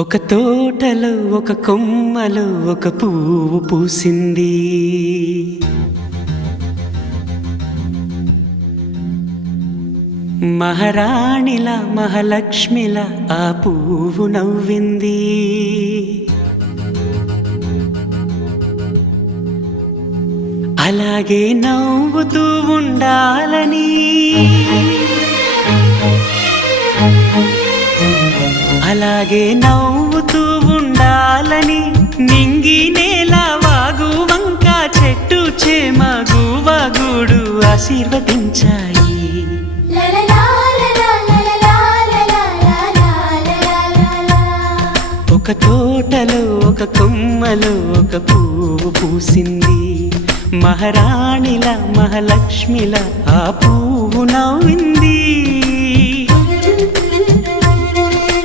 ఒక తోటలో ఒక కొమ్మలో ఒక పువ్వు పూసింది. మహారాణిల మహాలక్ష్మిల ఆ పువ్వు నవ్వింది. అలాగే నవ్వుతూ ఉండాలని, అలాగే నవ్వుతూ ఉండాలని నింగి నేల వాగు వంక చెట్టు చేమ గువగూడు ఆశీర్వదించాయి. ఒక తోటలో ఒక కొమ్మలో ఒక పువ్వు పూసింది. మహారాణిల మహాలక్ష్మిల ఆ పువ్వు నవ్వింది.